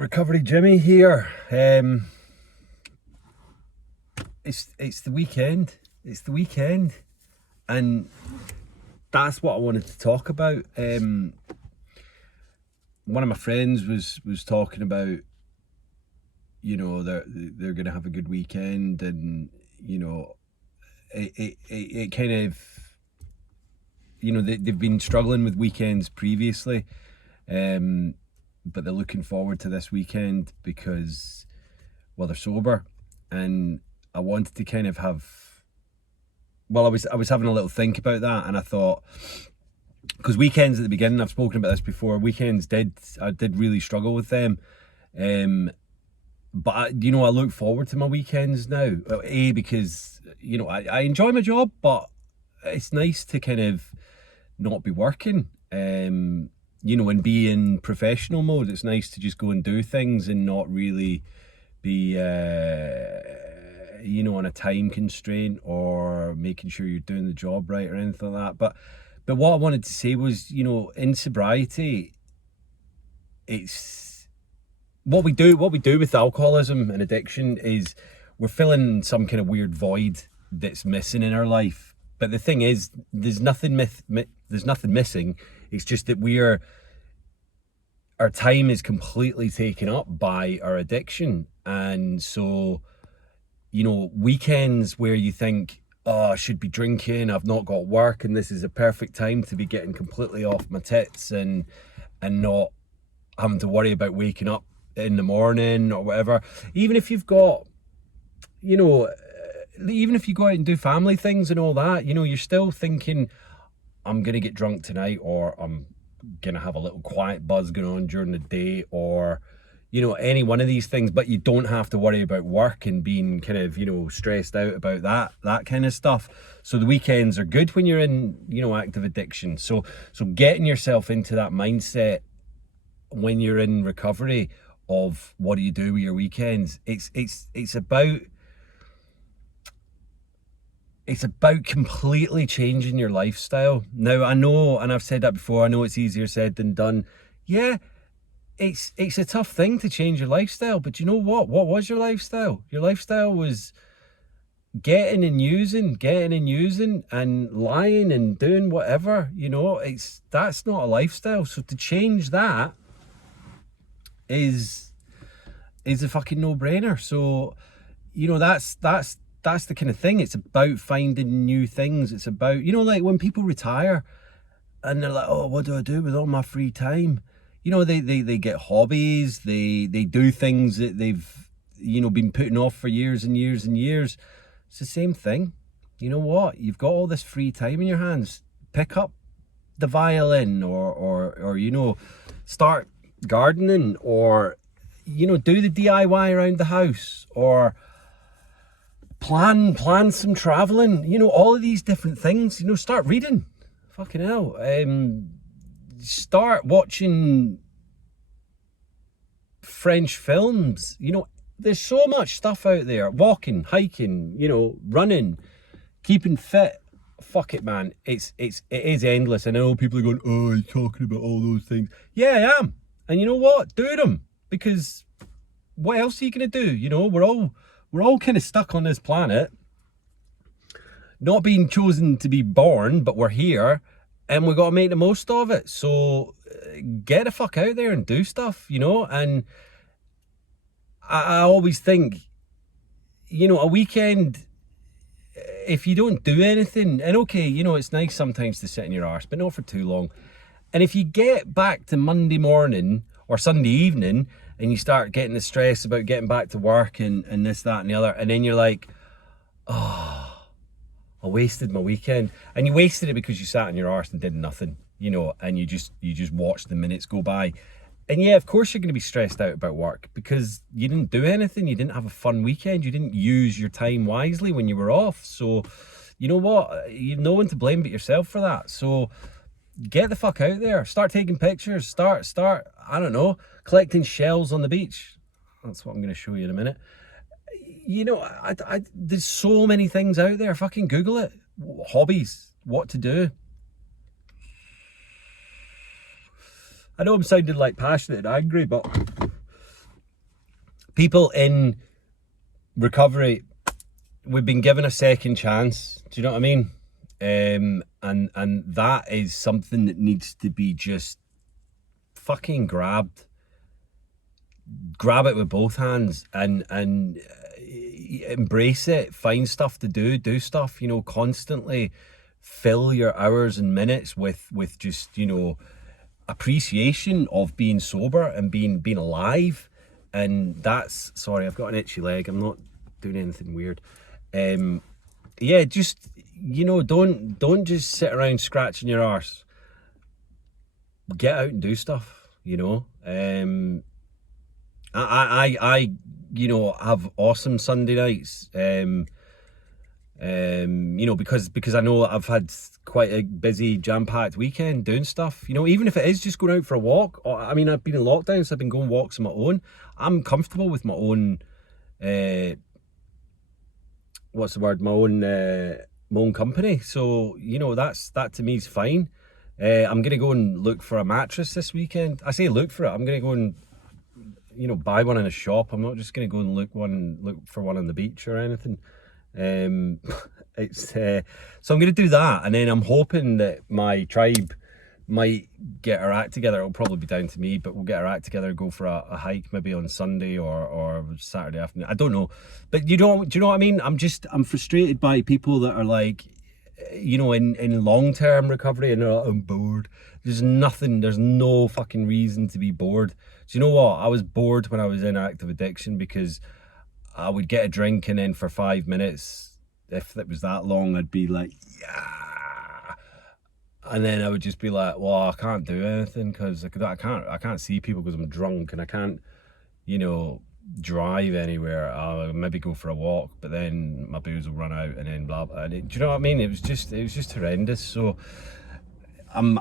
Recovery Jimmy here. It's the weekend. It's the weekend, and that's what I wanted to talk about. One of my friends was talking about, they're gonna have a good weekend, and it kind of, they've been struggling with weekends previously, but they're looking forward to this weekend because, well, they're sober. And I wanted to kind of I was having a little think about that, and I thought, because weekends at the beginning, I've spoken about this before, weekends I did really struggle with them. But I look forward to my weekends now. Because I enjoy my job, but it's nice to kind of not be working. And be in professional mode. It's nice to just go and do things and not really be on a time constraint or making sure you're doing the job right or anything like that. But what I wanted to say was, in sobriety, it's what we do with alcoholism and addiction is we're filling some kind of weird void that's missing in our life. But the thing is, there's nothing missing. It's just that our time is completely taken up by our addiction. And so, weekends where you think, oh, I should be drinking, I've not got work, and this is a perfect time to be getting completely off my tits and not having to worry about waking up in the morning or whatever. Even if you've got, even if you go out and do family things and all that, you're still thinking, I'm going to get drunk tonight, or I'm going to have a little quiet buzz going on during the day, or, any one of these things. But you don't have to worry about work and being kind of, stressed out about that kind of stuff. So the weekends are good when you're in, active addiction. So getting yourself into that mindset when you're in recovery of what do you do with your weekends, it's about completely changing your lifestyle. Now, I know, and I've said that before, I know it's easier said than done. Yeah, it's a tough thing to change your lifestyle, but you know what? What was your lifestyle? Your lifestyle was getting and using and lying and doing whatever, that's not a lifestyle. So to change that is a fucking no-brainer. So, that's the kind of thing. It's about finding new things. It's about, like when people retire and they're like, oh, what do I do with all my free time? They get hobbies, they do things that they've, been putting off for years and years and years. It's the same thing. You know what? You've got all this free time in your hands. Pick up the violin or start gardening, or, do the DIY around the house, or plan some traveling, all of these different things. Start reading. Fucking hell. Start watching French films. There's so much stuff out there. Walking, hiking, running, keeping fit. Fuck it, man. It is endless. I know people are going, oh, you're talking about all those things. Yeah, I am. And you know what? Do them. Because what else are you going to do? We're all kind of stuck on this planet, not being chosen to be born, but we're here, and we've got to make the most of it. So get the fuck out there and do stuff, and I always think, a weekend, if you don't do anything, and okay, it's nice sometimes to sit in your arse, but not for too long. And if you get back to Monday morning or Sunday evening and you start getting the stress about getting back to work and this, that, and the other, and then you're like, oh, I wasted my weekend. And you wasted it because you sat in your arse and did nothing, and you just watched the minutes go by. And yeah, of course you're going to be stressed out about work because you didn't do anything. You didn't have a fun weekend. You didn't use your time wisely when you were off. So you know what? You've no one to blame but yourself for that. So get the fuck out there. Start taking pictures. Start, I don't know, collecting shells on the beach. That's what I'm going to show you in a minute. There's so many things out there. Fucking Google it. Hobbies. What to do. I know I'm sounding like passionate and angry, but people in recovery, we've been given a second chance. Do you know what I mean? And that is something that needs to be just fucking grabbed. Grab it with both hands and embrace it. Find stuff to do stuff, you know, constantly fill your hours and minutes with just, you know, appreciation of being sober and being alive. And that's, sorry, I've got an itchy leg, I'm not doing anything weird. Yeah, just, you know, don't just sit around scratching your arse. Get out and do stuff, you know. I you know, have awesome Sunday nights. You know, because I know I've had quite a busy, jam-packed weekend doing stuff. You know, even if it is just going out for a walk. I mean, I've been in lockdown, so I've been going walks on my own. I'm comfortable with my own. What's the word? My own company. So you know, that to me is fine. I'm gonna go and look for a mattress this weekend. I say look for it. I'm gonna go and, you know, buy one in a shop. I'm not just gonna go and look for one on the beach or anything. It's so I'm gonna do that, and then I'm hoping that my tribe might get our act together. It'll probably be down to me, but we'll get our act together, go for a hike maybe on Sunday or Saturday afternoon. I don't know, but do you know what I mean? I'm frustrated by people that are like, you know, in long-term recovery, and they're like, I'm bored. There's no fucking reason to be bored. Do you know what? I was bored when I was in active addiction, because I would get a drink, and then for 5 minutes, if it was that long, I'd be like, yeah. And then I would just be like, well, I can't do anything because I can't see people because I'm drunk, and I can't, you know, drive anywhere. I'll maybe go for a walk, but then my booze will run out, and then blah blah. Do you know what I mean? It was just horrendous. So I've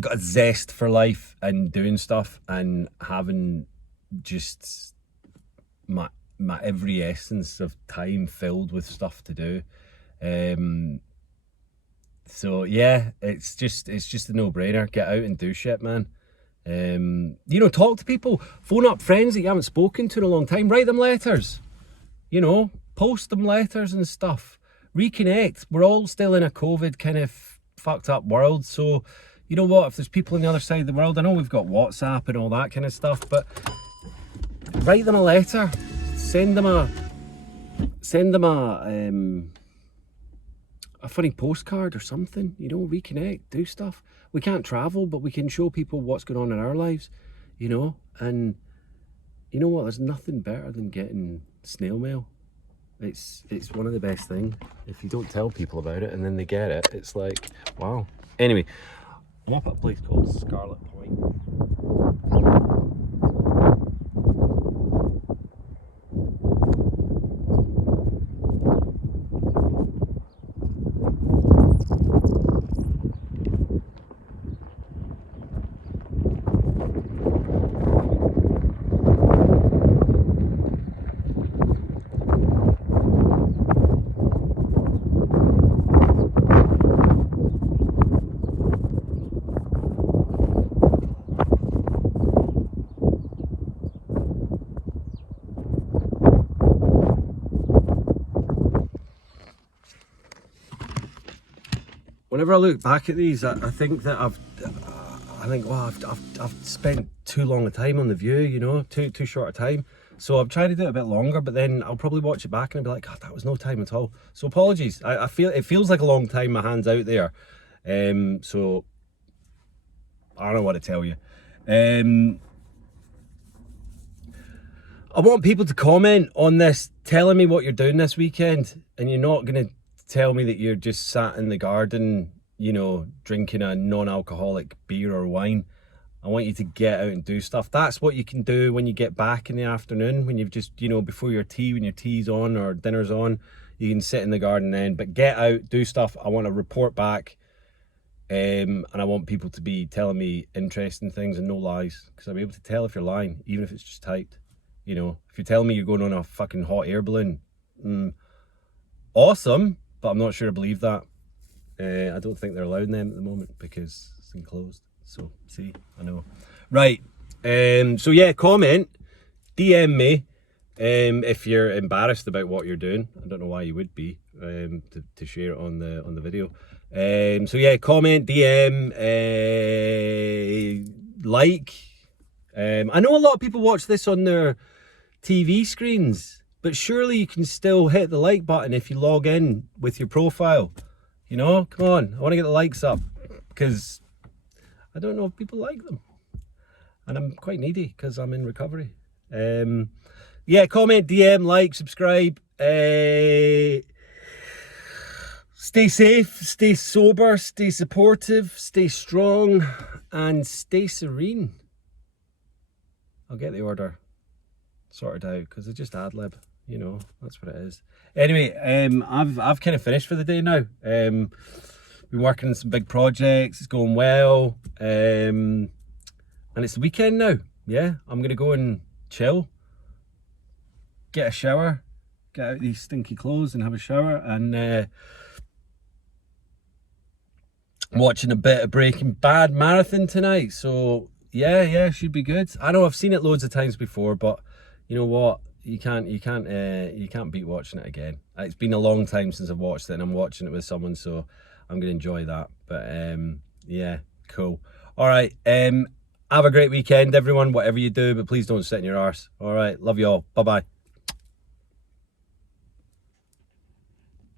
got a zest for life and doing stuff and having just my every essence of time filled with stuff to do. So yeah, it's just a no-brainer. Get out and do shit, man. You know, talk to people, phone up friends that you haven't spoken to in a long time, write them letters, you know, post them letters and stuff, reconnect. We're all still in a COVID kind of fucked up world, so you know what, if there's people on the other side of the world, I know we've got WhatsApp and all that kind of stuff, but write them a letter, send them a funny postcard or something, you know, reconnect, do stuff. We can't travel, but we can show people what's going on in our lives, you know. And you know what, there's nothing better than getting snail mail. It's one of the best things. If you don't tell people about it and then they get it, it's like, wow. Anyway, I'm up at a place called Scarlet Point. Whenever I look back at these, I think that I've spent too long a time on the view, you know, too short a time. So I'm trying to do it a bit longer, but then I'll probably watch it back and I'll be like, God, that was no time at all. So apologies. I feel it feels like a long time. My hand's out there, so I don't know what to tell you. I want people to comment on this, telling me what you're doing this weekend, and you're not gonna tell me that you're just sat in the garden, you know, drinking a non-alcoholic beer or wine. I want you to get out and do stuff. That's what you can do when you get back in the afternoon, when you've just, you know, before your tea, when your tea's on or dinner's on, you can sit in the garden then. But get out, do stuff. I want to report back, and I want people to be telling me interesting things and no lies, because I'll be able to tell if you're lying, even if it's just typed. You know, if you're telling me you're going on a fucking hot air balloon, awesome, but I'm not sure I believe that. I don't think they're allowing them at the moment because it's enclosed. So, see, I know. Right, So yeah, comment, DM me if you're embarrassed about what you're doing. I don't know why you would be, to share it on the video. So yeah, comment, DM, like. I know a lot of people watch this on their TV screens, but surely you can still hit the like button if you log in with your profile. You know, come on, I want to get the likes up because I don't know if people like them. And I'm quite needy because I'm in recovery. Yeah, comment, DM, like, subscribe. Stay safe, stay sober, stay supportive, stay strong, and stay serene. I'll get the order sorted out because it's just ad lib. You know, that's what it is. Anyway, I've kind of finished for the day now. Been working on some big projects. It's going well. And it's the weekend now. Yeah, I'm gonna go and chill, get a shower, get out these stinky clothes and have a shower, and watching a bit of Breaking Bad marathon tonight. So yeah, should be good. I know I've seen it loads of times before, but you know what? You can't beat watching it again. It's been a long time since I've watched it, and I'm watching it with someone, so I'm gonna enjoy that. But yeah, cool. All right. Have a great weekend, everyone, whatever you do, but please don't sit in your arse. All right, love you all. Bye-bye.